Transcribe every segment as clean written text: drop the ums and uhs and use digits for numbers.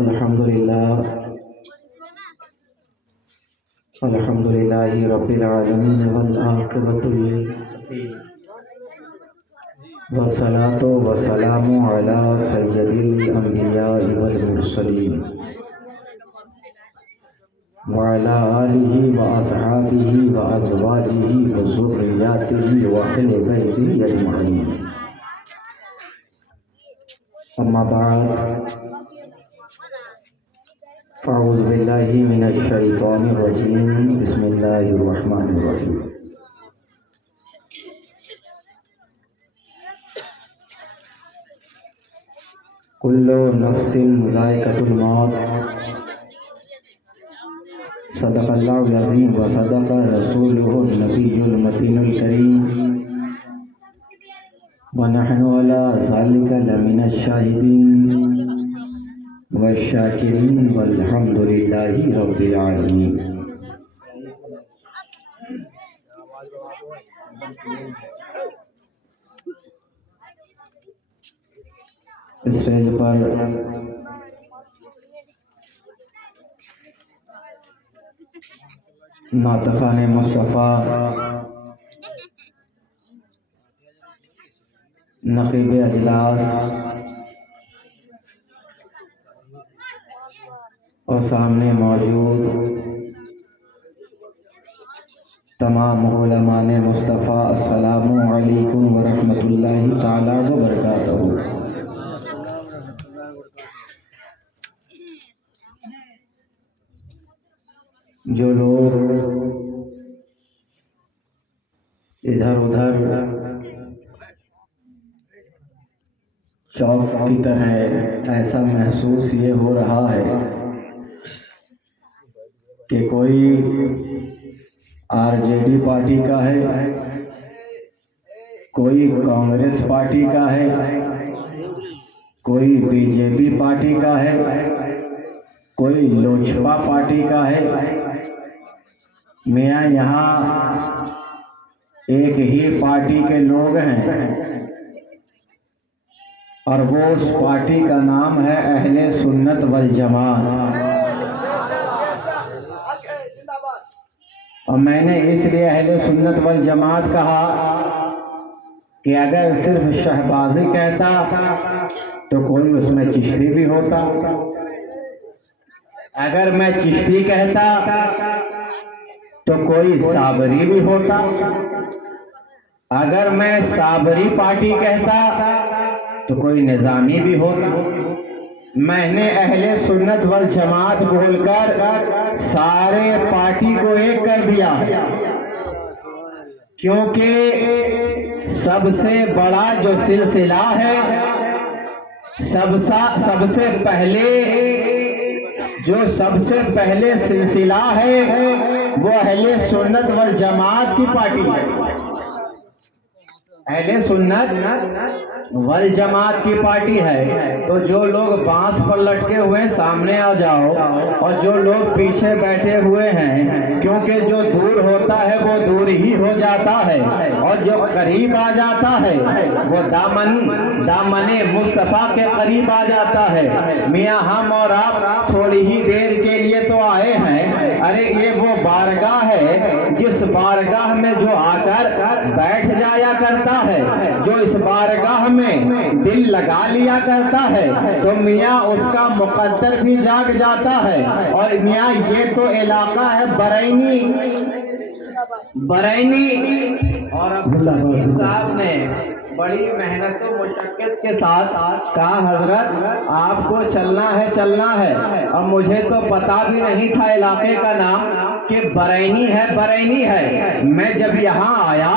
الحمدللہ رب العالمین والعاقبۃ للمتقین والصلاۃ والسلام علی سید الانبیاء والمرسلین وعلی آلہ واصحابہ وازواجہ وذریاتہ واہل بیتہ اجمعین، اما بعد فاعوذ باللہ من الشیطان الرجیم، بسم اللہ الرحمن الرحیم۔ کل نفس ذائقۃ الموت، صدق اللہ العظیم و صدق رسولہ النبی المتین الکریم، ونحن علی ذلک لمن الشاہدین والشاکرین والحمد للہ رب العالمین۔ اسٹیج پر ناطقان مصطفیٰ، نقیب اجلاس اور سامنے موجود تمام علماء مصطفیٰ، السلام علیکم ورحمۃ اللہ تعالی وبرکاتہ۔ جو لوگ ادھر ادھر چوک کی طرح ایسا محسوس یہ ہو رہا ہے کہ کوئی آر جے ڈی پارٹی کا ہے، کوئی کانگریس پارٹی کا ہے، کوئی بی جے پی پارٹی کا ہے، کوئی لوجپا پارٹی کا ہے۔ میاں یہاں ایک ہی پارٹی کے لوگ ہیں اور وہ اس پارٹی کا نام ہے اہل سنت والجماعت۔ اور میں نے اس لیے اہل سنت والجماعت کہا کہ اگر صرف شہبازی کہتا تو کوئی اس میں چشتی بھی ہوتا، اگر میں چشتی کہتا تو کوئی صابری بھی ہوتا، اگر میں صابری پارٹی کہتا تو کوئی نظامی بھی ہوتا۔ میں نے اہل سنت والجماعت بول کر سارے پارٹی کو ایک کر دیا، کیونکہ سب سے بڑا جو سلسلہ ہے، سب سے پہلے سلسلہ ہے وہ اہل سنت والجماعت کی پارٹی ہے، اہل سنت والجماعت کی پارٹی ہے۔ تو جو لوگ بانس پر لٹکے ہوئے سامنے آ جاؤ، اور جو لوگ پیچھے بیٹھے ہوئے ہیں، کیونکہ جو دور ہوتا ہے وہ دور ہی ہو جاتا ہے، اور جو قریب آ جاتا ہے وہ دامن مصطفیٰ کے قریب آ جاتا ہے۔ میاں ہم اور آپ تھوڑی ہی دیر کے لیے تو آئے ہیں، ارے یہ وہ بارگاہ ہے جس بارگاہ میں جو آ کر بیٹھ جایا کرتا ہے، جو اس بارگاہ میں دل لگا لیا کرتا ہے، تو میاں اس کا مقدر بھی جاگ جاتا ہے۔ اور میاں یہ تو علاقہ ہے برینی، اور صاحب نے بڑی محنت و مشقت کے ساتھ کہا حضرت آپ کو چلنا ہے، اور مجھے تو پتا بھی نہیں تھا علاقے کا نام کہ برینی ہے۔ میں جب یہاں آیا،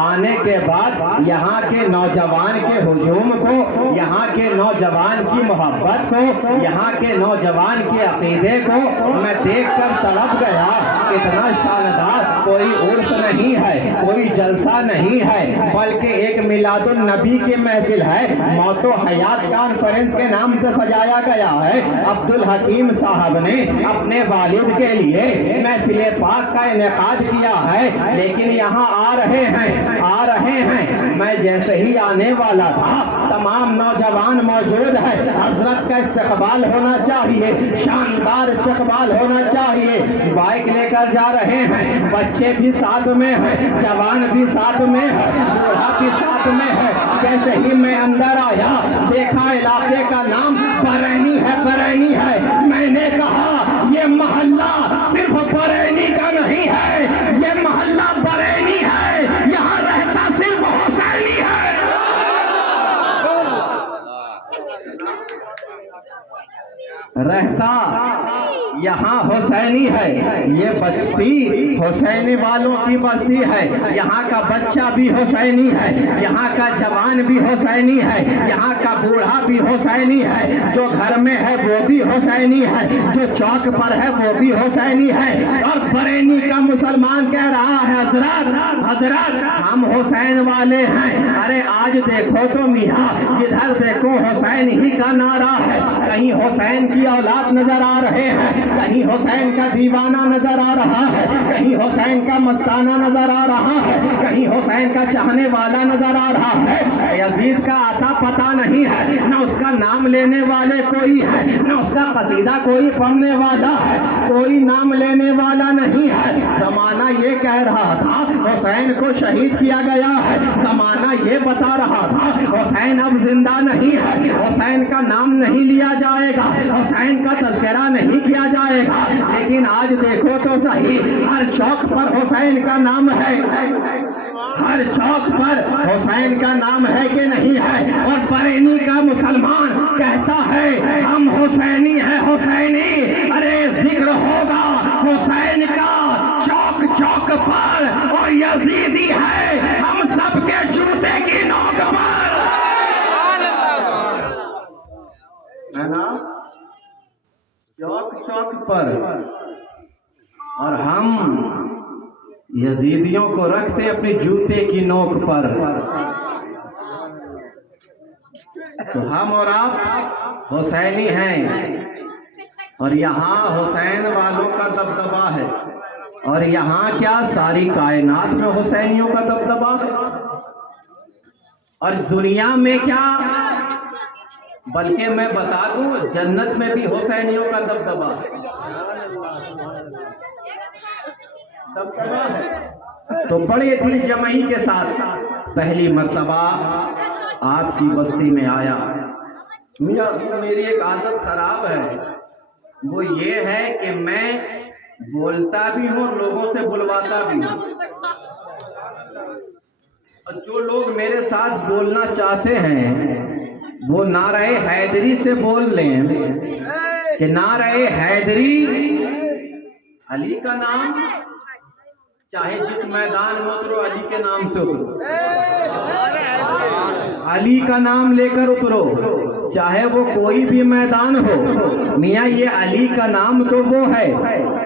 آنے کے بعد یہاں کے نوجوان کے ہجوم کو، یہاں کے نوجوان کی محبت کو، یہاں کے نوجوان کے عقیدے کو میں دیکھ کر تڑپ گیا۔ اتنا شاندار کوئی عرس نہیں ہے، کوئی جلسہ نہیں ہے، بلکہ ایک میلاد النبی کی محفل ہے، موت و حیات کانفرنس کے نام سے سجایا گیا ہے۔ عبدالحکیم صاحب نے اپنے والد کے لیے محفل پاک کا انعقاد کیا ہے، لیکن یہاں آ رہے ہیں मैं जैसे ही आने वाला था तमाम नौजवान मौजूद है, हजरत का इस्तकबाल होना चाहिए, शानदार इस्तकबाल होना चाहिए। बाइक लेकर जा रहे हैं, बच्चे भी साथ में हैं, जवान भी साथ में है, बूढ़ा भी साथ में है। जैसे ही मैं अंदर आया देखा इलाके का नाम बरैनी है, बरैनी है। मैंने कहा ये मोहल्ला सिर्फ बरैनी का नहीं है, ये मोहल्ला बरैनी है, यहाँ रहता सिर्फ हुसैनी है। रहता यहाँ हुसैनी है, ये बस्ती हुसैनी वालों की बस्ती है। यहाँ का बच्चा भी हुसैनी है, यहाँ का जवान भी हुसैनी है, यहाँ का बूढ़ा भी हुसैनी है, जो घर में है वो भी हुसैनी है, जो चौक पर है वो भी हुसैनी है। और बरेनी का मुसलमान कह रहा है हजरत हजरत हम हुसैन वाले हैं। अरे आज देखो तो मियाँ, जिधर देखो हुसैन ही का नारा है। कहीं हुसैन की औलाद नजर आ रहे हैं, कहीं हुसैन का दीवाना नजर आ रहा है, कहीं हुसैन का मस्ताना नजर आ रहा है, कहीं हुसैन का चाहने वाला नजर आ रहा है। यजीद का आता पता नहीं है, न उसका नाम लेने वाले कोई है, न उसका कसीदा कोई पढ़ने वाला है, कोई नाम लेने वाला नहीं है। जमाना ये कह रहा था हुसैन को शहीद किया गया है, जमाना ये बता रहा था हुसैन अब जिंदा नहीं है, हुसैन का नाम नहीं लिया जाएगा, हुसैन का तज़किरा नहीं किया जाएगा। लेकिन आज देखो तो सही, हर चौक पर हुसैन का नाम है, हर चौक पर हुसैन का नाम है कि नहीं है। और बरेनी का मुसलमान कहता है हम हुसैनी हैं, हुसैनी। अरे जिक्र होगा हुसैन का चौक चौक पर, और यजीदी है हम सबके जूते की नोक पर, है ना, चौक चौक पर। और हम यजीदियों को रखते अपने जूते की नोक पर। तो हम और आप हुसैनी हैं, और यहाँ हुसैन वालों का दबदबा है। और यहाँ क्या सारी कायनात में हुसैनियों का दबदबा है, और दुनिया में क्या, बल्कि मैं बता दूं जन्नत में भी हुसैनियों का दबदबा है। तो बड़े दिल जमई के साथ पहली मर्तबा आपकी बस्ती में आया। मेरी एक आदत खराब है, वो ये है कि मैं बोलता भी हूँ, लोगों से बुलवाता भी हूँ। और जो लोग मेरे साथ बोलना चाहते हैं वो नारे हैदरी से बोल लें कि नारे हैदरी, अली का नाम, चाहे जिस मैदान में उतरो अली के नाम से उतरो, अली का नाम लेकर उतरो, चाहे वो कोई भी मैदान हो। मियाँ ये अली का नाम तो वो है,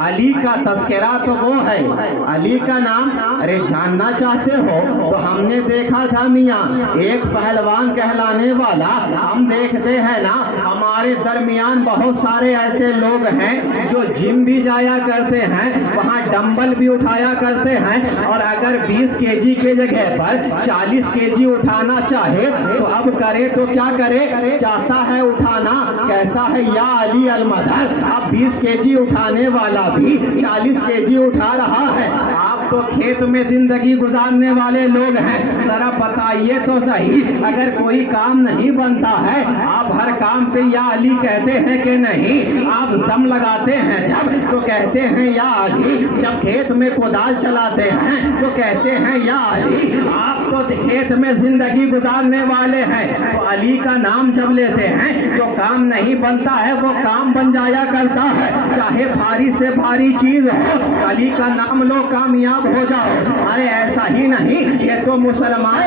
अली का तस्करा तो वो है, अली का नाम। अरे जानना चाहते हो तो हमने देखा था मियाँ, एक पहलवान कहलाने वाला, हम देखते हैं ना हमारे दरमियान बहुत सारे ऐसे लोग हैं जो जिम भी जाया करते हैं, वहाँ डंबल भी उठाया करते हैं, और अगर 20 केजी के जगह पर 40 केजी उठाना चाहे तो अब करे तो क्या करे, चाहता है उठाना, कहता है या अली अलमदद। अब 20 केजी उठाने वाला भी 40 केजी उठा रहा है। आप तो खेत में जिंदगी गुजारने वाले लोग हैं, जरा बताइए तो सही, अगर कोई काम नहीं बनता है आप हर काम पे या अली कहते हैं कि नहीं? आप दम लगाते हैं जब तो कहते हैं या अली, जब खेत में कोदाल चलाते हैं तो कहते हैं या अली। आप तो खेत में जिंदगी गुजारने वाले हैं तो अली का नाम जब लेते हैं जो काम नहीं बनता है वो काम बन जाया करता है, चाहे भारी से भारी चीज हो, अली का नाम लो कामयाब हो जाओ। अरे ऐसा ही नहीं, ये तो मुसलमान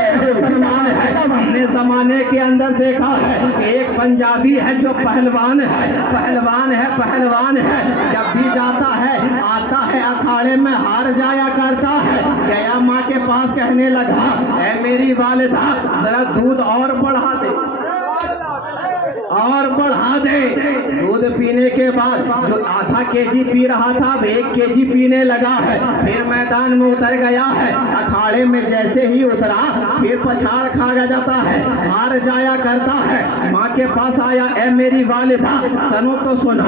है। हमने जमाने के अंदर देखा है एक पंजाबी है जो पहलवान है, जब भी जाता है आता है अखाड़े में हार जाया करता है। गया माँ के पास कहने लगा, ऐ मेरी वालिदा जरा दूध और बढ़ा दे, और बढ़ा दे। दूध पीने के बाद जो आधा केजी पी रहा था अब 1 केजी पीने लगा है। फिर मैदान में उतर गया है। अखाड़े में जैसे ही उतरा फिर पछाड़ खा जाता है, हार जाया करता है। माँ के पास आया, ए मेरी वालिदा सुनो तो सुनो,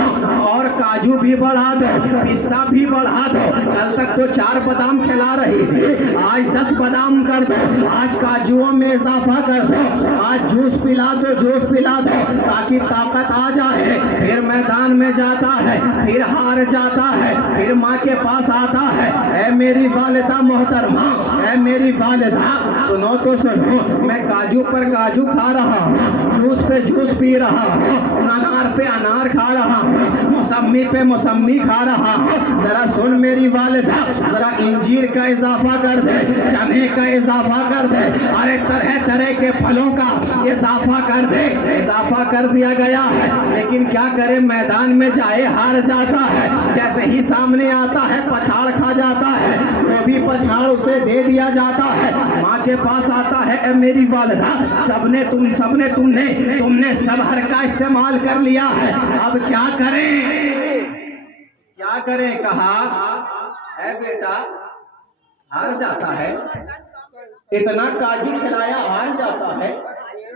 और काजू भी बढ़ा दो, पिस्ता भी बढ़ा दो। कल तक तो 4 बादाम खिला रही थी, आज 10 बादाम कर दो, आज काजुओं में इजाफा कर दो, आज जूस पिला दो, जूस पिला दो ताकि ताकत आ जाए। फिर मैदान में जाता है, फिर हार जाता है, फिर माँ के पास आता है, ए मेरी वालिदा मोहतरमा, ए मेरी वालिदा सुनो तो सुनो, मैं काजू पर काजू खा रहा हूँ, जूस पे जूस पी रहा हूँ, अनार पे अनार खा रहा हूँ, मौसम्मी पे मौसम्मी खा रहा हूँ। जरा सुन मेरी वालिदा, जरा इंजीर का इजाफा कर दे, चने का इजाफा कर दे, अरे तरह तरह के फलों का इजाफा कर दे। इजाफा कर दिया गया है, लेकिन क्या करे, मैदान में जाए हार जाता है। जैसे ही सामने आता है पछाड़ खा जाता है, तो भी पछाड़ उसे दे दिया जाता है। माँ के पास आता है, ए मेरी वालिदा तुमने सब हर का इस्तेमाल कर लिया है, अब क्या करें। कहा, है बेटा हार जाता है, इतना काजू खिलाया हार जाता है,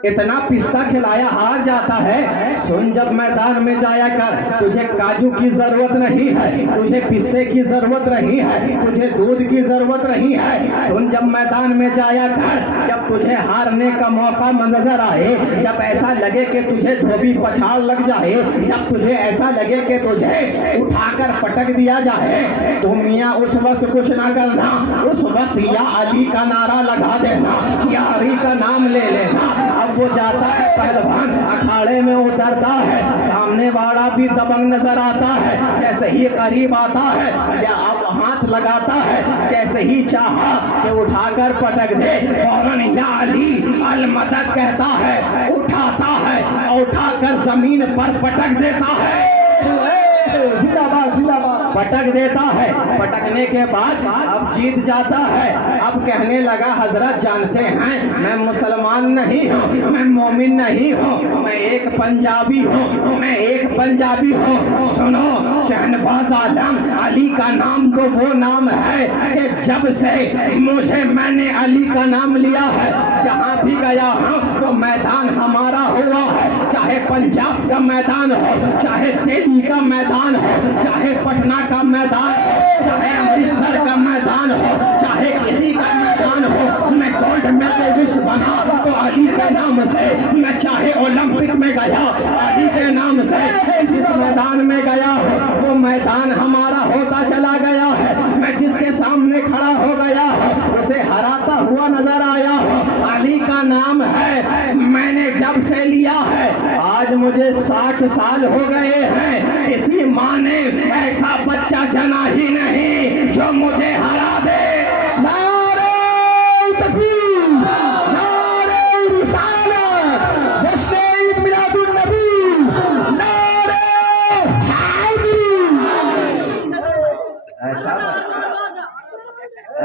इतना पिस्ता खिलाया हार जाता है। सुन, जब मैदान में जाया कर, तुझे काजू की जरूरत नहीं है, तुझे पिस्ते की जरूरत नहीं है, तुझे दूध की जरूरत नहीं है। सुन, जब मैदान में जाया कर, जब तुझे हारने का मौका नजर आए, जब ऐसा लगे कि तुझे धोबी पछाड़ लग जाए, जब तुझे ऐसा लगे कि तुझे उठाकर पटक दिया जाए, तो मियाँ उस वक्त कुछ ना करना, उस वक्त या अली का नारा लगा देना, या अली का नाम ले लेना। अब वो जाता है पहलवान, अखाड़े में उतरता है, सामने वाला भी दबंग नजर आता है। जैसे ही करीब आता है या अब हाथ लगाता है, जैसे ही चाहा कि उठाकर पटक दे, फौरन या अली अल मदद कहता है, उठाता है और उठाकर जमीन पर पटक देता है। जिंदाबाद जिंदाबाद, पटक देता है। पटकने के बाद अब जीत जाता है। अब कहने लगा, हजरत जानते हैं मैं मुसलमान नहीं हूँ, मैं मोमिन नहीं हूँ, मैं एक पंजाबी हूँ, मैं एक पंजाबी हूँ। सुनो, शहनवाज आलम, अली का नाम तो वो नाम है कि जब से मैंने अली का नाम लिया है, जहाँ भी गया हूँ तो मैदान हमारा हुआ है। चाहे पंजाब का मैदान हो, चाहे दिल्ली का मैदान हो, चाहे पटना का मैदान हो, चाहे अमृतसर का मैदान हो, चाहे किसी का मैदान हो, मैं गोल्ड मेडलिस्ट बना तो अली के नाम से। मैं चाहे ओलंपिक में गया, अली के नाम से। जिस मैदान में गया हो वो मैदान हमारा होता चला गया है। मैं जिसके सामने खड़ा हो गया हो उसे हराता हुआ नजर आया हो। अली का नाम है, मैंने जब से लिया है, आज मुझे 60 साल हो गए हैं, किसी माँ ने ऐसा बच्चा जना ही नहीं जो मुझे हरा दे। नारे तकबीर, नारे रिसालत, जश्न ईद मिलादुन नबी, नारे हैदरी।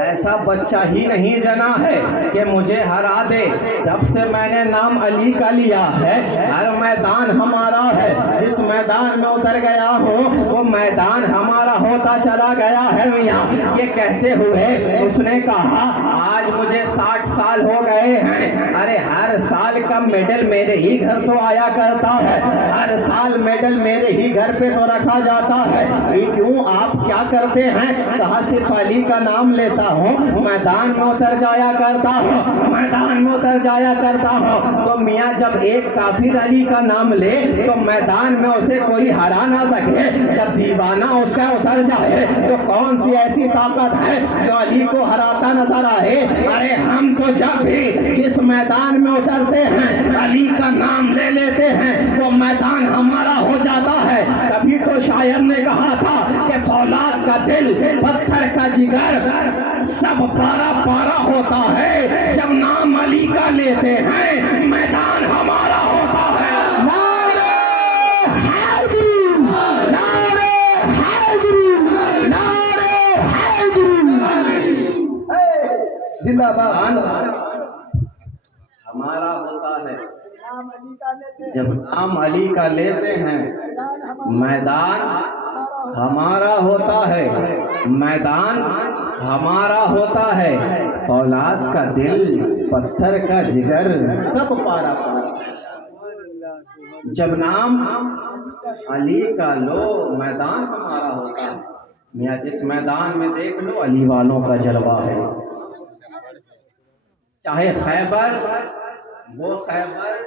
ऐसा बच्चा ही नहीं जना है कि मुझे हरा दे। जब से मैंने नाम अली का लिया है, हर मैदान हमारा है। जिस मैदान में उतर गया हूँ वो मैदान हमारा होता चला गया है मियाँ। ये कहते हुए उसने कहा, आज मुझे 60 साल हो गए हैं। अरे हर साल का मेडल मेरे ही घर तो आया करता है, हर साल मेडल मेरे ही घर पे तो रखा जाता है। ये क्यों, आप क्या करते हैं? कहा, सिर्फ अली का नाम लेता हूँ, मैदान में उतर जाया करता हूँ, मैदान में उतर जाया करता हूँ। तो मियाँ जब एक काफिर अली का नाम ले तो मैदान में उसे कोई हरा ना सके। जब दीवाना उसका उतर जाए तो कौन सी ऐसी ताकत है जो अली को हराता नजर आए? अरे हम तो जब भी जिस मैदान में उतरते हैं अली का नाम ले लेते हैं वो मैदान हमारा हो जाता है। तभी तो शायर ने कहा था कि फौलाद का दिल पत्थर का जिगर सब पारा पारा होता है, जब नाम अली का लेते हैं मैदान हमारा होता है। नारे हैदरी, नारे हैदरी, नारे हैदरी। जिंदाबाद हमारा होता है। जब नाम अली का लेते हैं मैदान हमारा होता है, मैदान हमारा होता है। औलाद का दिल, पत्थर का जिगर, सब पारा पारा। जब नाम अली का लो मैदान हमारा होता है। मियाँ जिस मैदान में देख लो अली वालों का जलवा है। चाहे खैबर, वो खैबर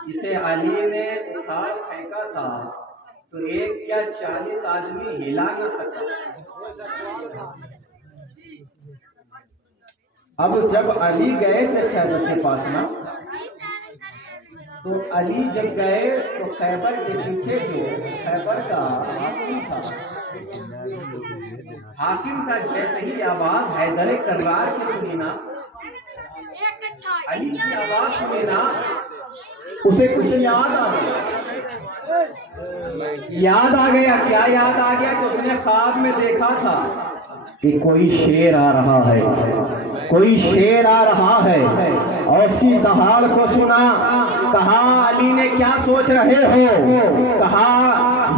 जिसे अली ने उठा फेंका था तो एक क्या 40 आदमी हिला न सका। अब जब अली गए थे खैबर के पास ना, तो अली जब गए तो खैबर के पीछे जो खैबर का हाकिम था, हाकिम का जैसे ही आवाज हैदर कर्रार की सुनी ना, अली की आवाज सुनी ना, उसे कुछ याद आ गया। याद आ गया, क्या याद आ गया कि उसने ख्वाब में देखा था कि कोई शेर आ रहा है, कोई शेर आ रहा है। और उसकी दहाड़ को सुना। कहा अली ने क्या सोच रहे हो? कहा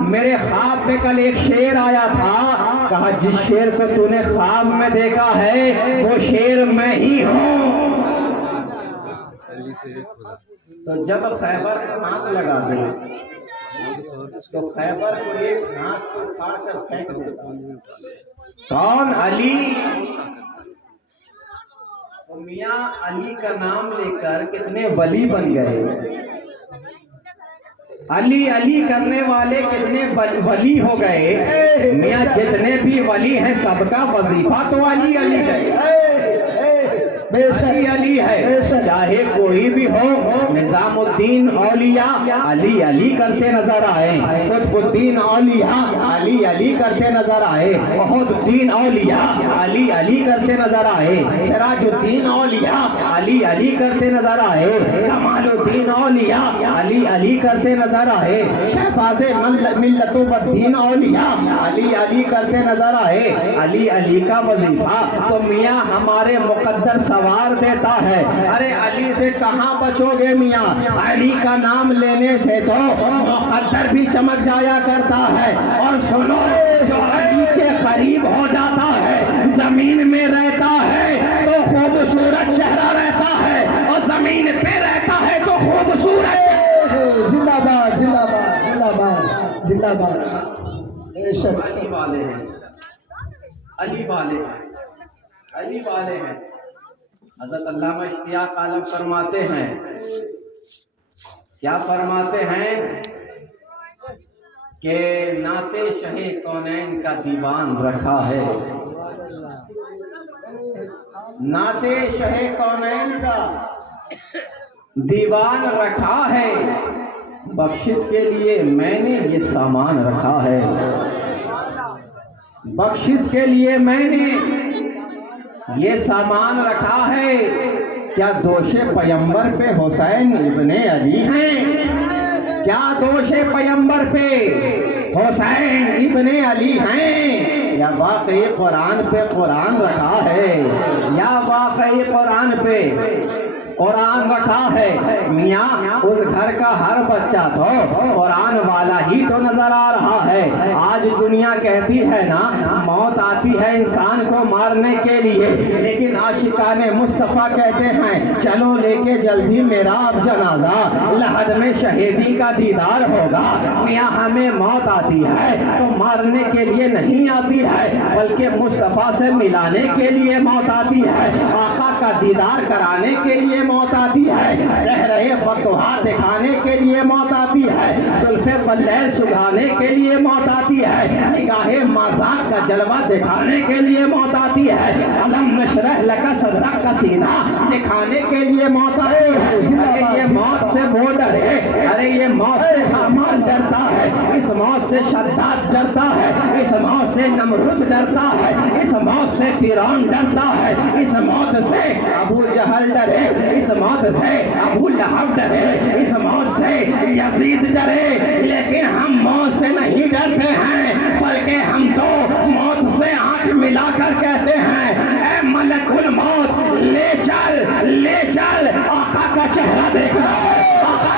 मेरे ख्वाब में कल एक शेर आया था। कहा जिस शेर को तूने ख्वाब में देखा है वो शेर मैं ही हूँ। तो जब खैबर हाथ लगा दे तो खैबर को एक हाथ को उठा कर फेंक देता। कौन? अली। तो मियाँ अली का नाम लेकर कितने वली बन गए। अली अली करने वाले कितने वली हो गए। मियाँ जितने भी वली हैं सबका वजीफा तो अली अली है। अली अली है, चाहे कोई भी हो। निजामुद्दीन औलिया अली अली करते नजर आए, कुतुबुद्दीन औलिया अली अली करते नजर आए, वहीदुद्दीन औलिया अली अली करते नजर आए, सिराजुद्दीन औलिया अली अली करते नजर आए, कमालुद्दीन औलिया अली अली करते नजर आए, शहबाज़े मिल्लतुद्दीन औलिया अली अली करते नजर आए। अली अली का वजीफा तो मियाँ हमारे मुकद्दर सवार देता है। अरे अली से कहाँ बचोगे मियाँ? अली का नाम लेने से तो मुकद्दर भी चमक जाया करता है। और सुनो, जो अली के करीब हो जाता है जमीन में रहता है तो खूबसूरत चेहरा रहता है, और जमीन पे रहता है तो खूबसूरत। जिंदाबाद जिंदाबाद जिंदाबाद जिंदाबाद। बेशक अली वाले हैं, अली वाले हैं, अली वाले हैं। हज़रत अल्लामा इश्तियाक आलम फरमाते हैं, क्या फरमाते हैं कि नाते शहे कौनैन का दीवान रखा है। नाते शहे कौनैन का दीवान रखा है, बख्शिश के लिए मैंने ये सामान रखा है। बख्शिश के लिए मैंने ये सामान रखा है। क्या दोषे पैगंबर पे हुसैन इब्ने अली हैं? क्या दोषे पैगंबर पे हुसैन इब्ने अली हैं? या वाकई कुरान पे कुरान रखा है, या वाकई कुरान पे कुरान रखा है। मियाँ उस घर का हर बच्चा तो कुरान वाला ही तो नजर आ रहा है। आज दुनिया कहती है ना मौत आती है इंसान को मारने के लिए, लेकिन आशिकाने मुस्तफ़ा कहते हैं चलो लेके जल्दी मेरा अब जनाजा, लहद में शहीदी का दीदार होगा। मियाँ हमें मौत आती है तो मारने के लिए नहीं आती है, बल्कि मुस्तफ़ा से मिलाने के लिए मौत आती है, आका का दीदार कराने के लिए मौत आती है, शहरे बतुहा दिखाने के लिए मौत आती है, जुल्फे बल्लैल सुधाने के लिए मौत आती है, निगाहे मज़ाक का जलवा दिखाने के लिए मौत आती है, अलम नशरह लका सदरा का सीना दिखाने के लिए मौत आती है। ये मौत से वो डरे, अरे ये मौत से हामान डरता है, इस मौत से शद्दाद डरता है, इस मौत से नमरूद डरता है, इस मौत से फिरौन डरता है, इस मौत से अबू जहल डरे, इस मौत से अबू लहब डरे, इस मौत से यजीद डरे। लेकिन हम मौत से नहीं डरते हैं, बल्कि हम तो मौत से आंख मिलाकर कहते हैं ऐ मलकुल मौत ले चल, ले चल, आका का चेहरा देखना, आका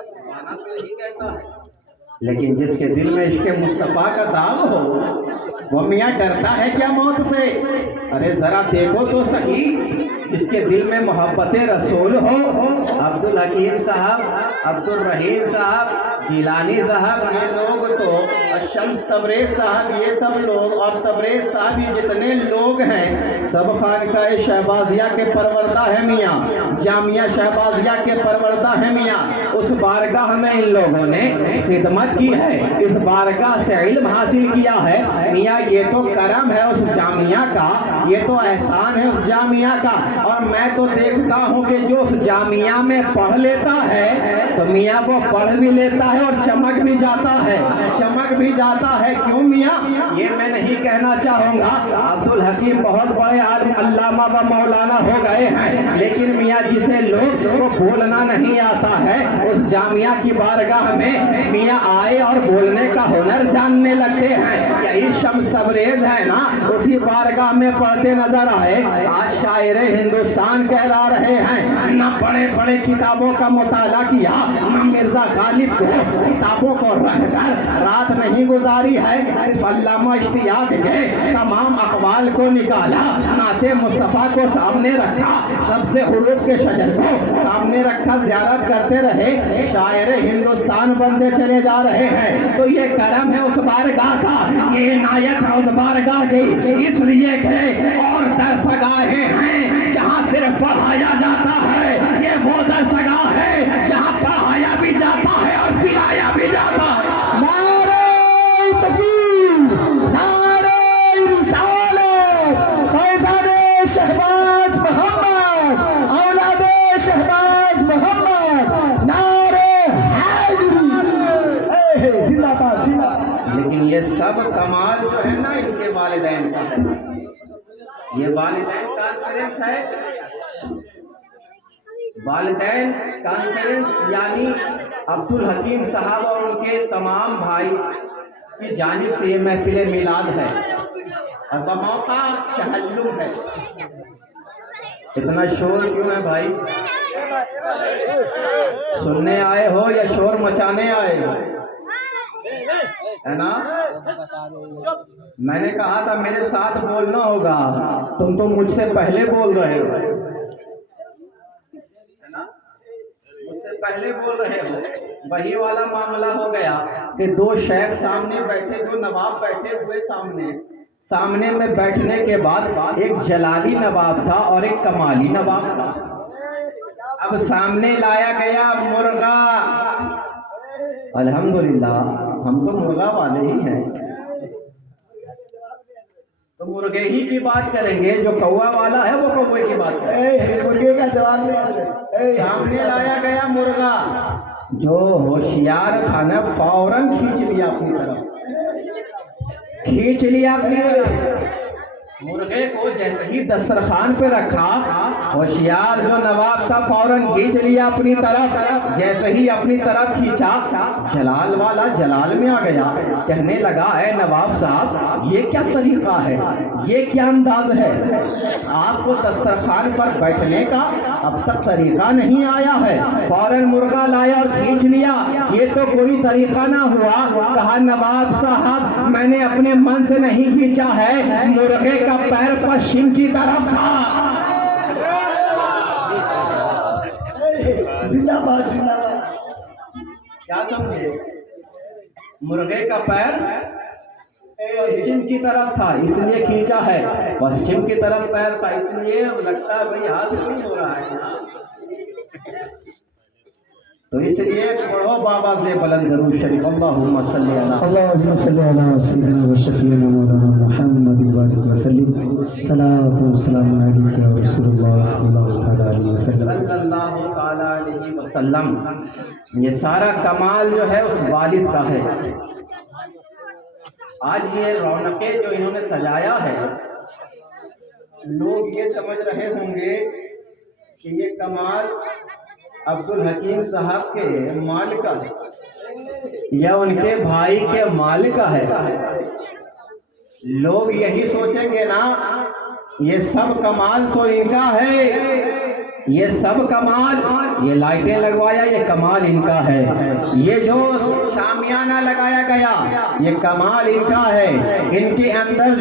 गाना तो यही कहता है, लेकिन जिसके दिल में इश्क मुस्तफ़ा का दाग हो वो मियाँ डरता है क्या मौत से? अरे जरा देखो तो सही, जिसके दिल में मोहब्बत रसूल हो, अब्दुल हकीम साहब, अब्दुल रहीम साहब, जिलानी साहब, ये लोग तो, शम्स तबरेज साहब, ये सब लोग, और तबरेज साहब, ये जितने लोग हैं सब खानकाह शहबाजिया के परवरदा है मियाँ, जामिया शहबाजिया के परवरदा है मियाँ। उस बारगाह में इन लोगों ने खिदमत की है, इस बारगाह से इल्म हासिल किया है मियाँ। ये तो करम है उस जामिया का, ये तो एहसान है उस जामिया का। और मैं तो देखता हूँ कि जो उस जामिया में पढ़ लेता है तो मियाँ वो पढ़ भी लेता है और चमक भी जाता है, चमक भी जाता है। क्यों मियाँ? ये मैं नहीं कहना चाहूँगा, अब्दुल हकीम बहुत बड़े आदमी अल्लामा व मौलाना हो गए हैं, लेकिन मियाँ जिसे लोग को बोलना नहीं आता है उस जामिया की बारगाह में मियाँ आए और बोलने का हुनर जानने लगते हैं। यही शम्स तबरेज है ना, उसी बारगाह में पढ़ते नजर आए। आज शायर हिंदुस्तान कहला रहे हैं, न बड़े बड़े किताबों का मुताला किया, न मिर्जा गालिब को किताबों को रखकर रात नहीं गुजारी है, सिर्फ अल्लामा इश्तियाक के तमाम अक़वाल को निकाला, नाते मुस्तफ़ा को सामने रखा, सबसे हुरूफ के शजर को सामने रखा, ज़ियारत करते रहे, शायर हिंदुस्तान बनते चले जा रहे हैं। तो ये करम है उस बारगाह का, ये इनायत है उस बारगाह की, इसलिए के और दरसगाहें हैं जहाँ सिर्फ पढ़ाया जाता है, ये वो दरसगाह है जहाँ पढ़ाया भी जाता है और पिलाया भी जाता है। नारे तकबीर, नारे रिसालत, फैज़ाने शहबाज मोहम्मद, औलादे शहबाज मोहम्मद, नारे हैदरी, जिंदाबाद जिंदाबाद। लेकिन ये सब कमाल जो है ना इनके वालिदैन का है, ये वालिदैन कॉन्फ्रेंस है, वालिदैन कॉन्फ्रेंस यानी अब्दुल हकीम साहब और उनके तमाम भाई की जानिब से ये महफिल मिलाद है और बमौका तहल्लुम है। इतना शोर क्यों है भाई? सुनने आए हो या शोर मचाने आए हो? है ना? मैंने कहा था मेरे साथ बोलना होगा, तुम तो मुझसे पहले बोल रहे हो, है ना? मुझसे पहले बोल रहे हो। वही वाला मामला हो गया कि दो शेख सामने बैठे, दो नवाब बैठे हुए सामने, सामने में बैठने के बाद एक जलाली नवाब था और एक कमाली नवाब था। अब सामने लाया गया मुर्गा, अल्हम्दुलिल्लाह हम तो मुर्गा वाले ही हैं, तो मुर्गे ही की बात करेंगे, जो कौवा वाला है वो कौवे की बात करेंगे। मुर्गे का जवाब नहीं। सामने लाया गया मुर्गा, जो होशियार था ना फौरन खींच लिया अपनी तरफ, खींच लिया अपनी तरफ। मुर्गे को जैसे ही दस्तरखान पे रखा, होशियार जो नवाब था फौरन खींच लिया अपनी तरफ। जैसे ही अपनी तरफ खींचा, जलाल वाला जलाल में आ गया, कहने लगा है नवाब साहब ये क्या तरीका है, ये क्या अंदाज है, आपको दस्तरखान पर बैठने का अब तक तरीका नहीं आया है, फौरन मुर्गा लाया और खींच लिया, ये तो कोई तरीका ना हुआ। कहा नवाब साहब मैंने अपने मन से नहीं खींचा है, मुर्गे का पैर पश्चिम की तरफ था। जिंदाबाद जिंदाबाद। क्या समझे? मुर्गे का पैर पश्चिम की तरफ था इसलिए खींचा है, पश्चिम की तरफ पैर था इसलिए लगता है भाई हाथ नहीं हो रहा है। तो इसलिए पढ़ो बाबा से बुलंद दरूद शरीफ, अल्लाहुम्मा सल्ली अला सय्यिदना व शफीना मौलाना मुहम्मद व सल्लिम, सलातु व सलामु अलैका या रसूलल्लाह सल्लल्लाहु तआला अलैहि वसल्लम। ये सारा कमाल जो है उस वालिद का है। आज ये रौनकें जो इन्होंने सजाया है, लोग ये समझ रहे होंगे कि ये कमाल अब्दुल हकीम साहब के माल का है या उनके भाई के माल का है। लोग यही सोचेंगे ना ये सब कमाल तो इनका है, یہ سب کمال، یہ لائٹیں لگوایا یہ کمال ان کا ہے، یہ جو شامیانہ لگایا گیا یہ کمال ان کا ہے، ان کے اندر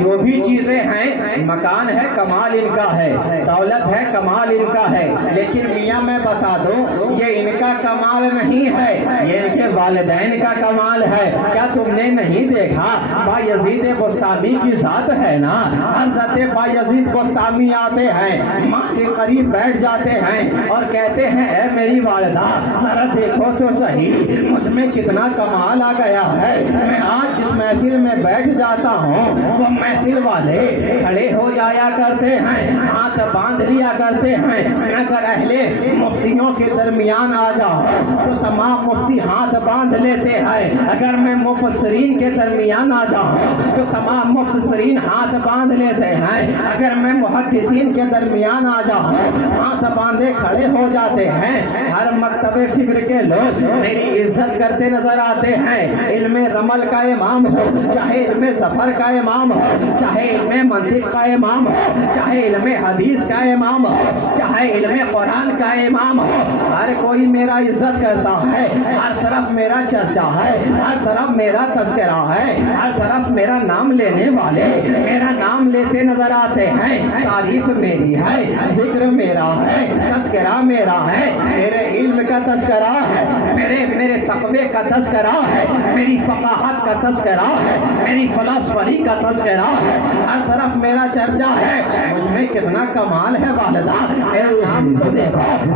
جو بھی چیزیں ہیں، مکان ہے کمال ان کا ہے، دولت ہے کمال ان کا ہے، لیکن میاں میں بتا دوں یہ ان کا کمال نہیں ہے، یہ ان کے والدین کا کمال ہے۔ کیا تم نے نہیں دیکھا بایزید بسطامی کی ذات ہے نا، حضرت بایزید بسطامی آتے ہیں، ماں کے قریب بیٹھ جاتے ہیں اور کہتے ہیں اے میری والدہ ذرا دیکھو تو صحیح مجھ میں کتنا کمال آ گیا ہے، میں آج جس محفل میں بیٹھ جاتا ہوں وہ محفل والے کھڑے ہو جایا کرتے ہیں، ہاتھ باندھ لیا کرتے ہیں، اگر اہل مفتیوں کے درمیان آ جاؤ تو تمام مفتی ہاتھ باندھ لیتے ہیں، اگر میں مفسرین کے درمیان آ جاؤں تو تمام مفسرین ہاتھ باندھ لیتے ہیں، اگر میں محدثین کے درمیان آ جاؤں ہاتھ باندھے کھڑے ہو جاتے ہیں۔ ہر مکتب فکر کے لوگ میری عزت کرتے نظر آتے ہیں، علم رمل کا امام ہو، چاہے علم ظفر کا امام ہو، چاہے علم منطق کا امام ہو، چاہے علم حدیث کا امام ہو، چاہے علم قرآن کا امام ہو، ہر کوئی میرا عزت کرتا ہے، ہر طرف میرا چرچا ہے، ہر طرف میرا تذکرہ ہے، ہر طرف میرا نام لینے والے میرا نام لیتے نظر آتے ہیں، تعریف میری ہے، ذکر میرا ہے، تذکرہ میرا ہے، میرے علم کا تذکرہ ہے، میرے تقوی کا تذکرہ ہے، میری فقاہت کا تذکرہ ہے، میری فلسفی کا تذکرہ ہے، ہر طرف میرا چرچا ہے، مجھ میں کتنا کمال ہے والدہ،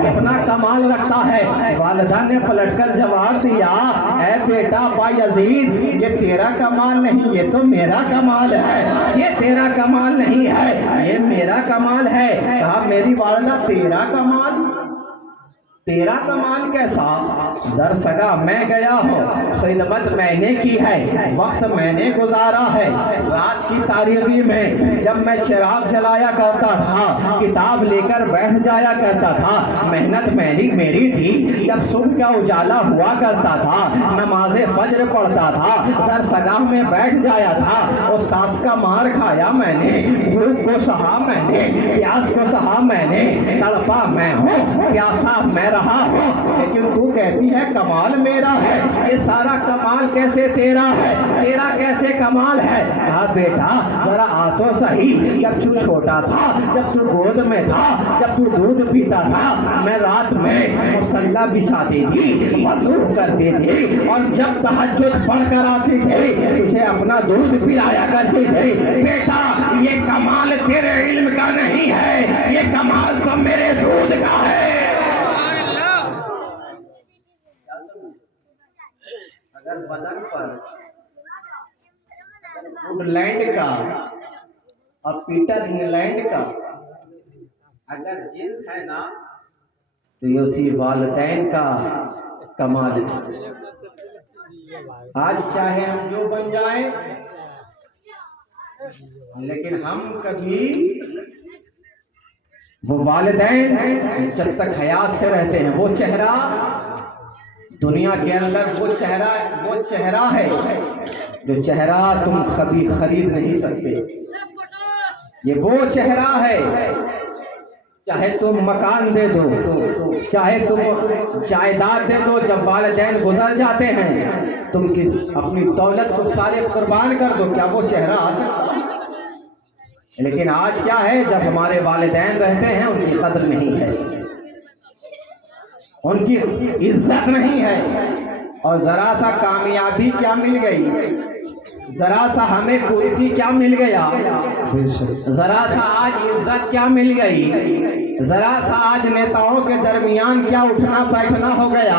کتنا کمال رکھتا ہے۔ والدہ نے پلٹ کر جواب دیا اے بیٹا بایزید یہ تیرا کمال نہیں، یہ تو میرا کمال ہے، یہ تیرا کمال نہیں ہے یہ میرا کمال ہے۔ کہا میری والدہ تیرا کمال، تیرا کمال کیسا؟ در سگا میں گیا ہوں، خدمت میں نے کی ہے، وقت میں نے گزارا ہے، رات کی تاریکی میں جب میں چراغ جلایا کرتا تھا، کتاب لے کر بیٹھ جایا کرتا تھا، محنت میری تھی، جب صبح کا اجالا ہوا کرتا تھا، نماز فجر پڑھتا تھا، در سگا میں بیٹھ جایا تھا، استاذ کا مار کھایا میں نے، بھوک کو سہا میں نے، پیاس کو سہا میں نے، تڑپا میں ہوں، پیاسا میں رہا ہوں، لیکن تو کہتی ہے کمال میرا ہے، یہ سارا کمال کیسے تیرا ہے، تیرا کیسے کمال ہے؟ کہا بیٹا ذرا آ تو صحیح، جب تو چھوٹا تھا، جب تو گود میں تھا، جب تو دودھ پیتا تھا، میں رات میں مصلی بچھاتی تھی، وضو کرتی تھی، اور جب تہجد پڑھ کر آتی تھی تجھے اپنا دودھ پلایا کرتی تھی۔ بیٹا یہ کمال تیرے علم کا نہیں ہے، یہ کمال تو میرے دودھ کا ہے۔ اگر بدن پر ووڈ لینڈ کا اور پیٹر انگلینڈ کا اگر جنس ہے نا تو یہ اسی والدین کا کمال ہے۔ آج چاہے ہم جو بن جائیں لیکن ہم کبھی وہ والدین جب تک حیات سے رہتے ہیں، وہ چہرہ دنیا کے اندر وہ چہرہ ہے جو چہرہ تم کبھی خرید نہیں سکتے، یہ وہ چہرہ ہے، چاہے تم مکان دے دو، چاہے تم جائیداد دے دو، جب والدین گزر جاتے ہیں تم اپنی دولت کو سارے قربان کر دو، کیا وہ چہرہ آ سکتا؟ لیکن آج کیا ہے، جب ہمارے والدین رہتے ہیں ان کی قدر نہیں ہے، ان کی عزت نہیں ہے، اور ذرا سا کامیابی کیا مل گئی، ذرا سا ہمیں کرسی کیا مل گیا، ذرا سا آج عزت کیا مل گئی، ذرا سا آج نیتاؤں کے درمیان کیا اٹھنا بیٹھنا ہو گیا،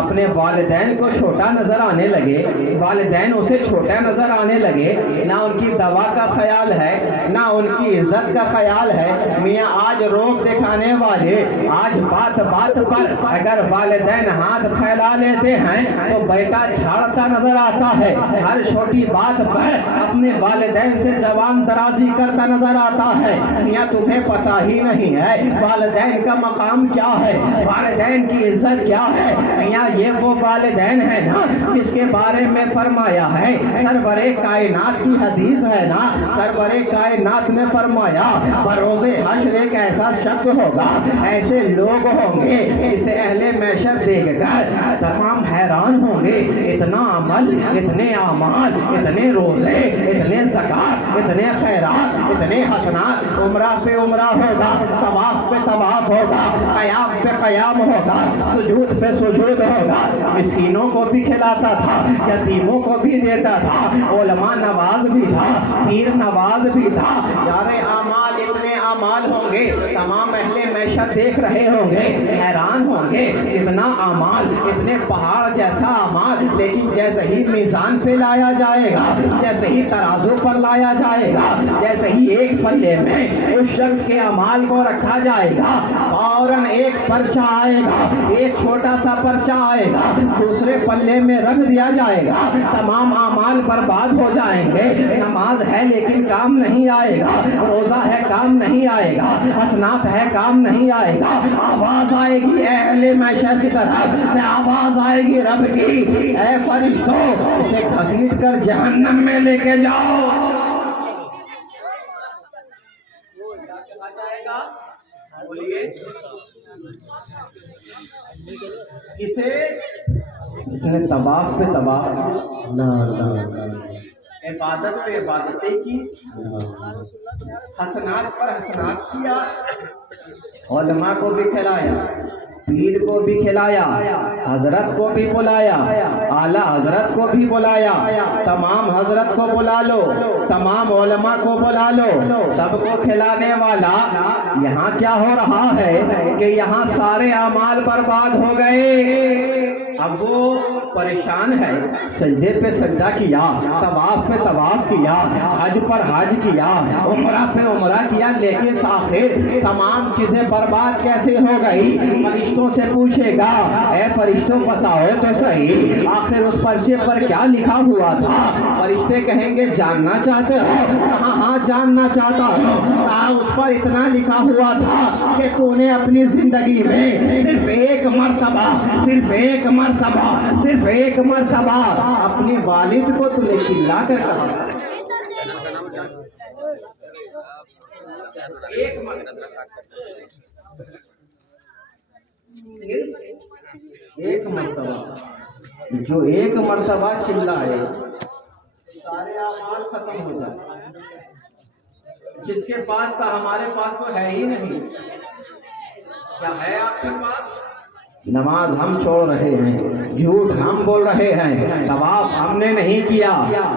اپنے والدین کو چھوٹا نظر آنے لگے، والدین اسے چھوٹا نظر آنے لگے، نہ ان کی دوا کا خیال ہے، نہ ان کی عزت کا خیال ہے۔ میاں آج روک دکھانے والے آج بات بات پر اگر والدین ہاتھ پھیلا لیتے ہیں تو بیٹا جھاڑتا نظر آتا ہے، ہر छोटी बात पर अपने वालिदैन से जबान दराजी करता नजर आता है। मियां तुम्हें पता ही नहीं है वालिदैन का मकाम क्या है, वालिदैन की इज्जत क्या है। मियां ये वो वालिदैन है ना जिसके बारे में फरमाया है, सरवरे कायनात की हदीस है ना, सरवरे कायनात ने फरमाया बरोज़े हश्र एक ऐसा शख्स होगा, ऐसे लोग होंगे जिसे अहले महशर देखकर तमाम हैरान होंगे। इतना अमल, इतने आमाल, इतने रोजे, इतने ज़कात, इतने खैरात, इतने हसनात, उम्रा पे उम्रा होगा, तवाफ पे तवाफ होगा, क़याम पे क़याम होगा, सुजूद पे सुजूद होगा। मिस्कीनों को भी खिलाता था, यतीमों को भी देता था, उलमा नवाज भी था, पीर नवाज भी था। यारे आमाल, इतने आमाल होंगे, तमाम अहले महशर देख रहे होंगे, हैरान होंगे। इतना आमाल, इतने पहाड़ जैसा आमाल, लेकिन जैसे ही मीज़ान पे लाया जाएगा, जैसे ही तराजू पर लाया जाएगा, जैसे ही एक पल्ले में उस शख्स के अमाल को रखा जाएगा, फौरन एक पर्चा आएगा, एक छोटा सा पर्चा आएगा, दूसरे पल्ले में रख दिया जाएगा। तमाम आमाल बर्बाद हो जाएंगे। नमाज है लेकिन काम नहीं आएगा, रोज़ा है काम नहीं आएगा, हसनात है काम नहीं आएगा। आवाज़ आएगी अहले महशर की तरफ से, आवाज़ आएगी रब की, ऐ फरिश्तों इसे घसीट कर जहन्नम में लेके जाओ। बोलिए इसे, इसने तवाफ पे तवाफ, इबादत पे इबादतें की, हसनात पर हसनात किया, उलमा को भी खिलाया, पीर को भी खिलाया, हजरत को भी बुलाया, आला हजरत को भी बुलाया। तमाम हजरत को बुला लो, तमाम उलमा को बुला लो, सबको खिलाने वाला। यहाँ क्या हो रहा है कि यहाँ सारे अमाल बर्बाद हो गए। अब वो परेशान है, सजदे पे सजदा किया, तवाफ पे तवाफ किया, हज पर हज किया, उम्रा पे उम्रा किया, लेकिन आखिर तमाम चीजें बर्बाद कैसे हो गई। फरिश्तों से पूछेगा, ऐ फरिश्तों बताओ तो सही आखिर उस पर्चे पर क्या लिखा हुआ था। फरिश्ते कहेंगे जानना चाहते हो? हाँ हाँ जानना चाहता हूँ। उस पर इतना लिखा हुआ था कि तूने अपनी जिंदगी में सिर्फ एक मर्तबा, सिर्फ एक मर्तबा, सिर्फ एक मर्तबा अपने वालिद को तूने चिल्ला कर कहा। एक मर्तबा, एक मर्तबा, जो एक मर्तबा चिल्लाए सारे अमाल खत्म हो जाए। जिसके पास था, हमारे पास तो है ही नहीं। क्या है आपके पास? नमाज हम छोड़ रहे हैं, झूठ हम बोल रहे हैं, तवाफ हमने नहीं किया,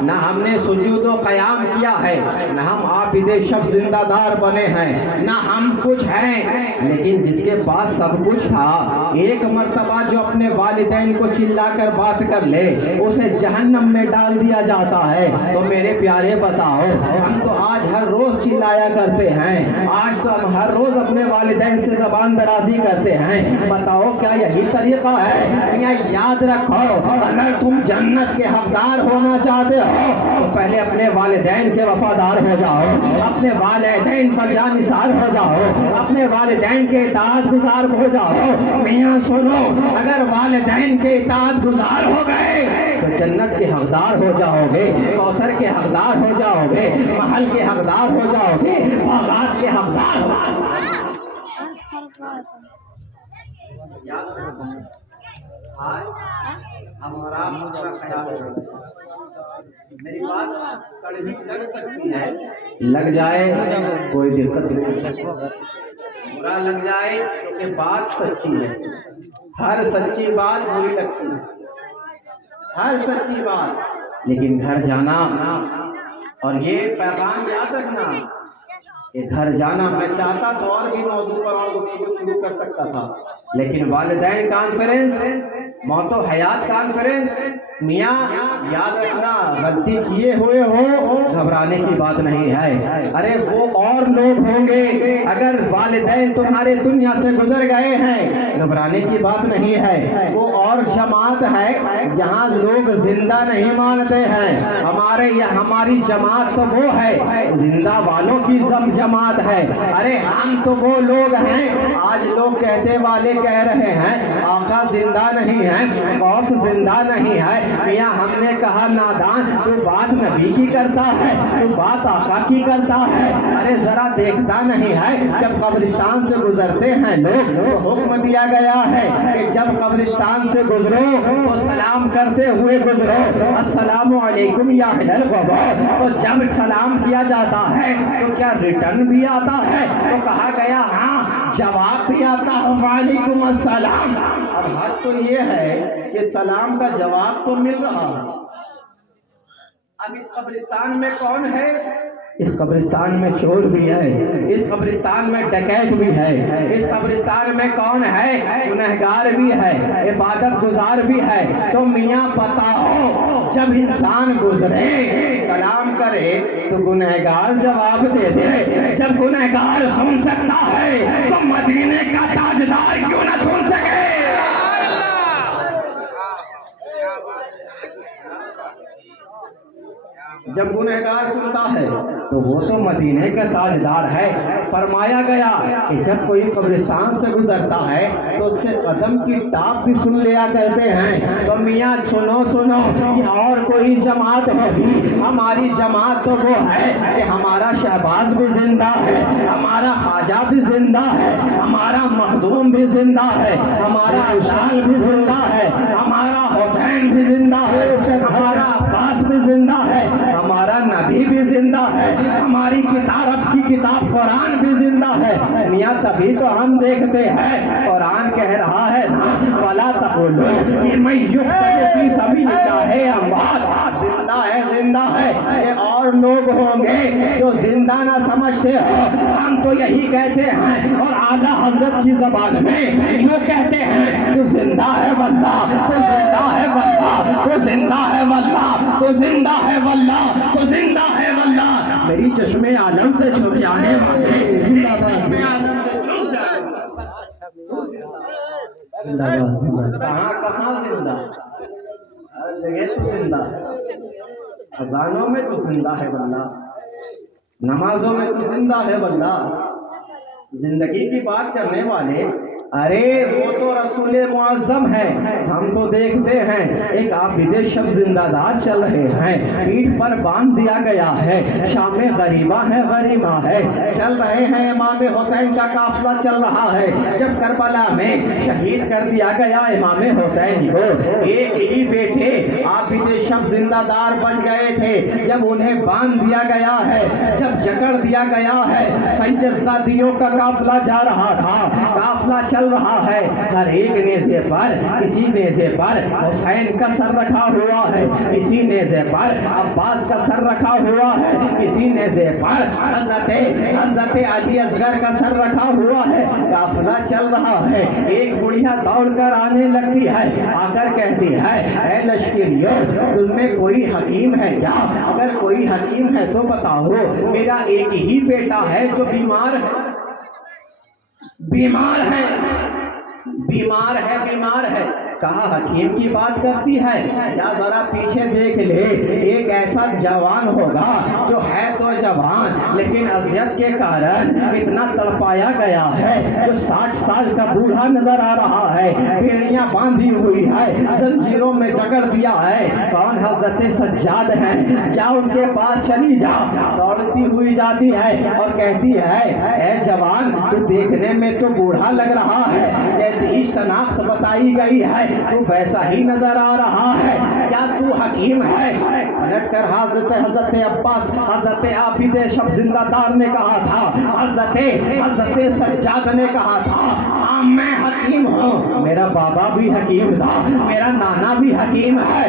ना हमने सुजूद व क़याम किया है, ना हम आबिदे शब जिंदादार बने हैं, ना हम कुछ हैं। लेकिन जिसके पास सब कुछ था, एक मर्तबा जो अपने वालिदैन को चिल्लाकर बात कर ले, उसे जहन्नम में डाल दिया जाता है। तो मेरे प्यारे बताओ, हम तो आज हर रोज चिल्लाया करते हैं, आज तो हम हर रोज अपने वालिदैन से ज़बान दराजी करते हैं। बताओ क्या यही तरीका है? याद रखो, अगर तुम जन्नत के हकदार होना चाहते हो तो पहले अपने वालिदैन के वफादार हो जाओ, अपने वालिदैन पर जानिसार हो जाओ, अपने वालिदैन के इताअत गुजार हो जाओ। मियां सुनो, अगर वालिदैन के इताअत गुजार हो गए तो जन्नत के हकदार हो जाओगे, कौसर के हकदार हो जाओगे, महल के हकदार हो जाओगे, बागात के हकदार हो जाओगे। हमारा ख्याल मेरी बात कड़वी लग सकती है, लग जाए कोई दिक्कत नहीं, बुरा लग जाए क्योंकि बात सच्ची है। हर सच्ची बात बुरी लगती है, हर सच्ची बात। लेकिन घर जाना, और ये पैगाम याद रखना कि घर जाना, मैं चाहता तो और भी मौजूद पर और गुफ्तगू शुरू कर सकता था, लेकिन वालिदैन कॉन्फ्रेंस मौत हयात कॉन्फ्रेंस। मियाँ याद रखना, गलती किए हुए हो घबराने की बात नहीं है। अरे वो और लोग होंगे, अगर वालिदैन तुम्हारे दुनिया से गुजर गए हैं, घबराने की बात नहीं है। वो और जमात है जहाँ लोग जिंदा नहीं मानते हैं। हमारी जमात तो वो है जिंदा वालों की जमात है। अरे हम तो वो लोग हैं, आज लोग कहते वाले कह रहे हैं आका जिंदा नहीं है, गौस जिंदा नहीं है। मियाँ हमने कहा नादान, तू बात नबी की करता है, तू बात आका की करता है। अरे जरा देखता नहीं है, जब कब्रिस्तान से गुजरते हैं लोग तो हुक्म दिया गया है कि जब कब्रिस्तान से गुजरो तो सलाम करते हुए गुजरो, अस्सलामु अलैकुम या अहलल क़बर। तो जब सलाम किया जाता है तो क्या रिटर्न भी आता है? तो कहा गया हाँ, जवाब भी आता है वालेकुम अस्सलाम। अब हद तो ये है कि सलाम का जवाब तो मिल रहा है। अब इस कब्रिस्तान में कौन है? इस कब्रिस्तान में चोर भी है, इस कब्रिस्तान में डकैत भी है, इस कब्रिस्तान में कौन है? गुनहगार भी है, इबादत गुजार भी है। तो मियाँ बताओ, जब इंसान गुजरे सलाम करे तो गुनहगार जवाब दे दे। जब गुनहगार सुन सकता है तो मदीने का ताजदार क्यों ना सुन सके? जब गुनहगार सुनता है तो वो तो मदीने का ताजदार है। फरमाया गया कि जब कोई कब्रिस्तान से गुजरता है तो उसके कदम की टाप भी सुन लिया करते हैं। तो मियाँ सुनो सुनो, और कोई जमात होगी, हमारी जमात तो वो है कि हमारा शहबाज भी जिंदा है, हमारा ख्वाजा भी जिंदा है, हमारा मखदूम भी जिंदा है, हमारा अशाल भी जिंदा है, हमारा हुसैन भी जिंदा है, हमारा अब्बास भी जिंदा है, हमारा नबी भी जिंदा है, हमारी किताब की किताब कुरान भी जिंदा है। मियाँ तभी तो हम देखते हैं कुरान कह रहा है ना, वला तक़ुलू लिमन युक़्तल फ़ी सबीलिल्लाहि अमवात। जिंदा है, जिंदा है। ये और लोग होंगे जो जिंदा ना समझते हो, हम तो यही कहते हैं और आला हजरत की जबान में यूँ कहते हैं, तू जिंदा है वल्ला, तू जिंदा है वल्ला, तू जिंदा है वल्ला, तू जिंदा है वल्ला, तो जिंदा है वल्ला। मेरी चश्मे आलम से छुप जाने वाले जिंदाबाद, जिंदाबाद जिंदाबाद। कहाँ कहाँ जिंदा, हर जगह तो जिंदा, अजानों में तो जिंदा है वल्ला, नमाजों में तो जिंदा है वल्ला। जिंदगी की बात करने वाले, अरे वो तो रसूल मुअज़्ज़म है। हम तो देखते हैं एक आबिद शब जिंदादार चल रहे हैं, पीठ पर बांध दिया गया है, शाम में गरीबा है, गरीबा है, चल रहे हैं। इमाम हुसैन का काफिला चल रहा है। जब करबला में शहीद कर दिया गया इमाम हुसैन को, एक ही बेटे आबिद शब जिंदादार बन गए थे। जब उन्हें बांध दिया गया है, जब जकड़ दिया गया है, सज्जदादियों का काफिला जा रहा था, काफिला चल रहा है। हर एक नेज़े पर, किसी नेज़े पर हुसैन का सर रखा हुआ है, किसी नेज़े पर अब्बास का सर रखा हुआ है, किसी नेज़े पर हज़रत अली असगर का सर रखा हुआ है। काफिला चल रहा है। एक बुढ़िया दौड़ कर आने लगती है, आकर कहती है, ऐ लश्करियों, तुममें कोई हकीम है क्या? अगर कोई हकीम है तो बताओ, मेरा एक ही बेटा है जो बीमार है, बीमार है, बीमार है, बीमार है। कहा हकीम की बात करती है क्या? जरा पीछे देख ले, एक ऐसा जवान होगा जो है तो जवान लेकिन अज़ियत के कारण इतना तड़पाया गया है, जो 60 साल का बूढ़ा नजर आ रहा है, बेड़ियां बांधी हुई है, जंजीरों में जकड़ दिया है। कौन? हज़रत सज्जाद है। जाओ उनके पास चली जाओ। दौड़ती हुई जाती है और कहती है, ऐ जवान, तू देखने में तो बूढ़ा लग रहा है, जैसे ही शनाख्त बताई गई है तू वैसा ही नजर आ रहा है, क्या तू हकीम है? पलट कर हजरत अब्बास, हजरत आबिद शब जिंदादार ने कहा था, हजरत सज्जाद ने कहा था, हाँ मैं हकीम हूँ, मेरा बाबा भी हकीम था, मेरा नाना भी हकीम है।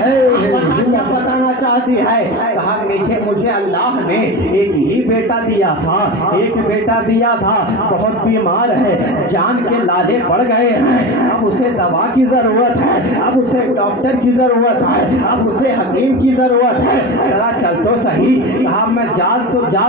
जिंदा बताना चाहती है। कहा मुझे अल्लाह ने एक ही बेटा दिया था, एक बेटा दिया था, बहुत बीमार है, जान के लाले पड़ गए हैं, अब उसे दवा की जरूरत ज़रूरत है, अब उसे डॉक्टर की ज़रूरत है, अब उसे हकीम की ज़रूरत है, जरा चल तो सही। कहा मैं जा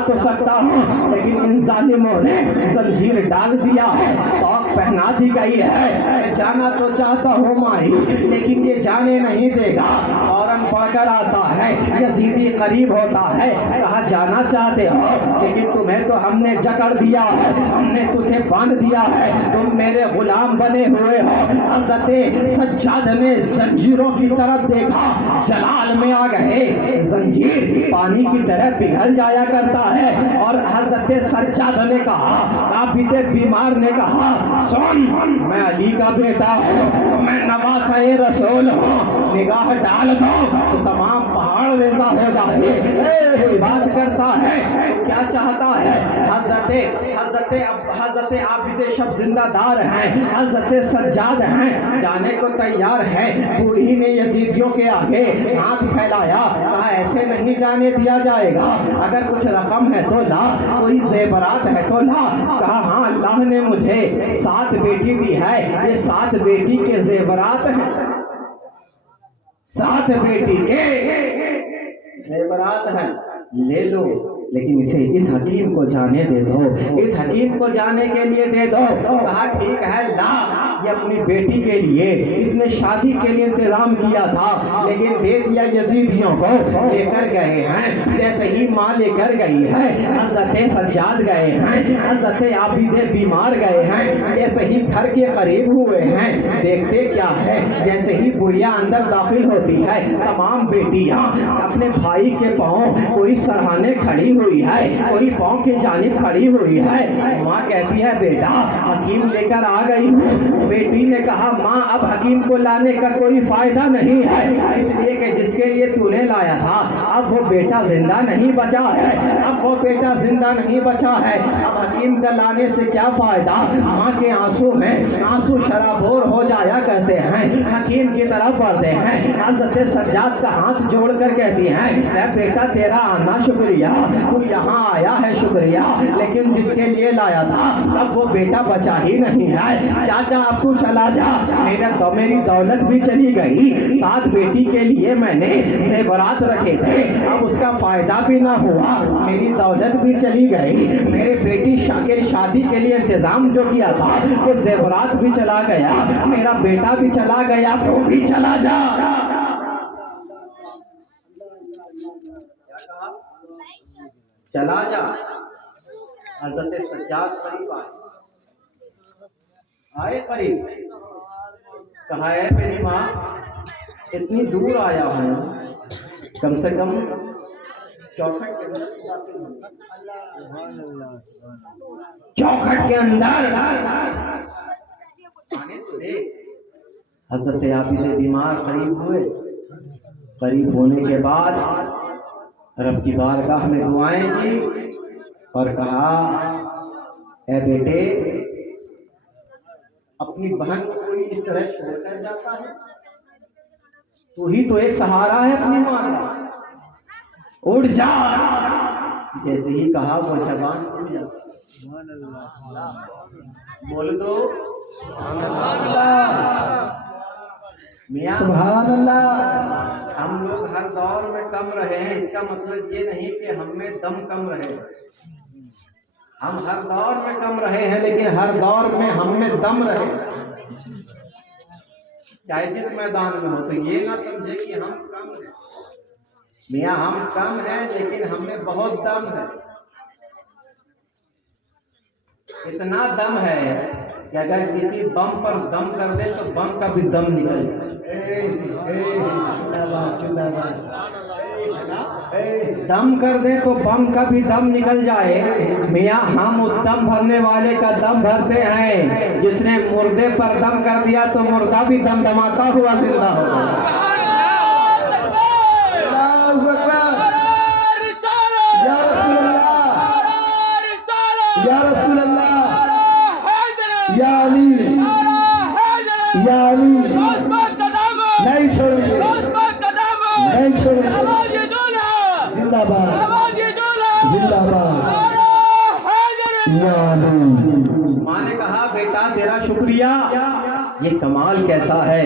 तो सकता हूँ, लेकिन इन जालिमों ने जंजीर डाल दिया है, तौक पहना दी गई है। मैं जाना तो चाहता हूँ माही, लेकिन ये जाने नहीं देगा। फौरन पढ़कर आता है, यजीदी करीब होता है। कहा जाना चाहते हो, लेकिन तुम्हें तो हमने जकड़ दिया है, हमने तुझे बांध दिया है, तुम मेरे गुलाम बने हुए हो। हज़रत सज्जाद ने जंजीरों की तरफ देखा, जलाल में आ गए। जंजीर पानी की तरह पिघल जाया करता है। और हज़रत सज्जाद ने कहा, आबिद बीमार ने कहा, सुन, मैं अली का बेटा हूँ, मैं नवासे रसूल हूँ, निगाह डाल दो तो तमाम पहाड़ रेजा हो जाए। बात करता है तो क्या चाहता है? हज़रत आबिद शब जिंदादार हैं, हज़रत सज्जाद हैं, जाने को तैयार है। बूढ़ी ने यजीदियों के आगे हाथ फैलाया, कहा ऐसे नहीं जाने दिया जाएगा, अगर कुछ रकम है तो ला, कोई जेवरात है तो ला। कहा हाँ, अल्लाह ने मुझे 7 बेटी दी है, ये 7 बेटी के जेवरात हैं, 7 बेटी के जेवरात हैं, ले लो, लेकिन इसे इस हकीम को जाने दे दो, इस हकीम को जाने के लिए दे दो। कहा ठीक है, ला। ये अपनी बेटी के लिए, इसने शादी के लिए इंतजाम किया था, लेकिन दे दिया यजीदियों को। लेकर गए हैं, जैसे ही माँ लेकर गई है, हज़रत सज्जाद गए हैं, हज़रत आबिद बीमार गए हैं, जैसे ही घर के करीब हुए हैं, देखते क्या है, जैसे ही बुढ़िया अंदर दाखिल होती है, तमाम बेटियां अपने भाई के पाँव कोई सराहने खड़ी हुई है, कोई पाँव की जानिब खड़ी हुई है। माँ कहती है बेटा हकीम लेकर आ गई हूँ। बेटी ने कहा माँ अब हकीम को लाने का कोई फायदा नहीं है, इसलिए कि जिसके लिए तूने लाया था अब वो बेटा जिंदा नहीं बचा है, अब वो बेटा जिंदा नहीं बचा है, अब हकीम का लाने से क्या फायदा। माँ के आंसू में आंसू शराबोर हो जाया करते हैं, हकीम की तरफ बढ़ते हैं। हज़रत सज्जाद का हाथ जोड़कर कहती हैं बेटा तेरा आना शुक्रिया, तू यहाँ आया है शुक्रिया, लेकिन जिसके लिए लाया था अब वो बेटा बचा ही नहीं है। चाचा अब तू चला जा, मेरी दौलत भी चली गई, 7 बेटी के लिए मैंने ज़ेवरात रखे थे, अब उसका फायदा भी ना हुआ, मेरी दौलत भी चली गई, मेरे बेटी के शादी के लिए इंतजाम जो किया था वो ज़ेवरात भी चला गया, मेरा बेटा भी चला गया, तो भी चला जा। चला जा। हज़रत सज्जाद करीब आए करीब, कहा है मेरी माँ इतनी दूर आया हूँ, कम से कम चौखट के अंदर आने तो दे। हज़रत आबिद बीमार करीब हुए, करीब होने के बाद रब की बारगाह में दुआएं की और कहा ए बेटे अपनी बहन को कोई इस तरह छोड़कर जाता है, तू ही तो एक सहारा है अपनी माँ का, उठ जा। जैसे ही कहा वो जबान उठ जाती, बोल दो सुभान अल्लाह। हम लोग हर दौर में कम रहे हैं, इसका मतलब ये नहीं कि हम में दम कम रहे, हम हर दौर में कम रहे हैं, लेकिन हर दौर में हम में दम रहे, चाहे जिस मैदान में हो। तो ये ना समझे कि हम कम हैं, मियाँ हम कम हैं लेकिन हम में बहुत दम है। इतना दम है कि अगर किसी बम पर दम कर दे तो बम का भी दम निकल जाए। दम कर दे तो बम का भी दम निकल जाए। मियाँ हम उस दम भरने वाले का दम भरते हैं जिसने मुर्दे पर दम कर दिया तो मुर्दा भी दम दमाता हुआ जिंदा होगा। या रसूल अल्लाह, या अली, या अली, नहीं छोड़ेंगे, नहीं छोड़ेंगे। जिंदाबाद, जिंदाबाद। या अली। माँ ने कहा बेटा तेरा शुक्रिया, یہ کمال کیسا ہے،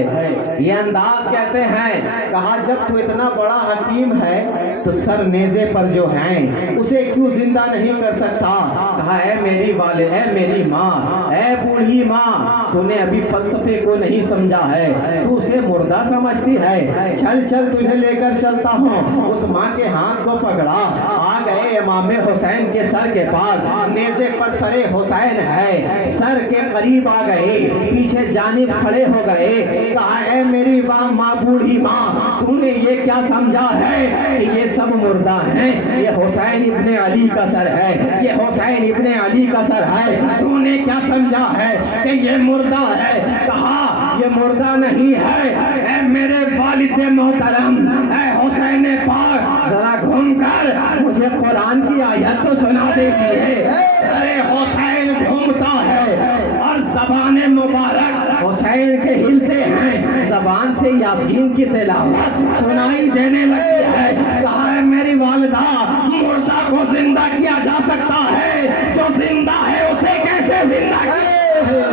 یہ انداز کیسے ہیں؟ کہا جب تو اتنا بڑا حکیم ہے تو سر نیزے پر جو ہیں اسے کیوں زندہ نہیں کر سکتا؟ کہا اے میری والد، اے میری ماں، اے بوڑھی ماں، تو نے ابھی فلسفے کو نہیں سمجھا ہے، تو اسے مردہ سمجھتی ہے۔ چل چل تجھے لے کر چلتا ہوں۔ اس ماں کے ہاتھ کو پکڑا، آ گئے امام حسین کے سر کے پاس، نیزے پر سر حسین ہے، سر کے قریب آ گئے، پیچھے جانب کھڑے ہو گئے۔ کہا اے میری ماں، بوڑھی ماں، تو نے یہ کیا سمجھا ہے کہ یہ سب مردہ ہیں؟ یہ حسین ابن علی کا سر ہے، یہ حسین ابن علی کا سر ہے، تو نے کیا سمجھا ہے کہ یہ مردہ ہے؟ کہا یہ مردہ نہیں ہے، اے میرے والد محترم، اے حسین پاک، ذرا گھوم کر مجھے قرآن کی آیت تو سنا دیتی ہے۔ ارے حسین گھومتا ہے اور زبان مبارک حسین کے ہلتے ہیں، زبان سے یاسین کی تلاوت سنائی دینے لگتی ہے۔ کہا ہے میری والدہ، مردہ کو زندہ کیا جا سکتا ہے، جو زندہ ہے اسے کیسے زندہ کیا؟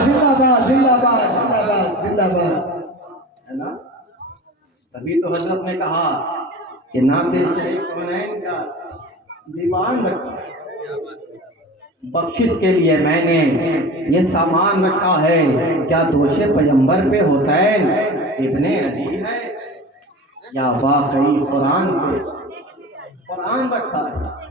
زندہ باد، زندہ باد، زندہ باد، زندہ باد۔ ہے نا؟ تبھی تو حضرت نے کہا کہ نعت شریف کونین کا دیوان رکھا، بخشش کے لیے میں نے یہ سامان رکھا ہے۔ کیا دوش پیغمبر پہ حسین ابن علی ہے یا واقعی قرآن پہ؟ قرآن رکھا ہے۔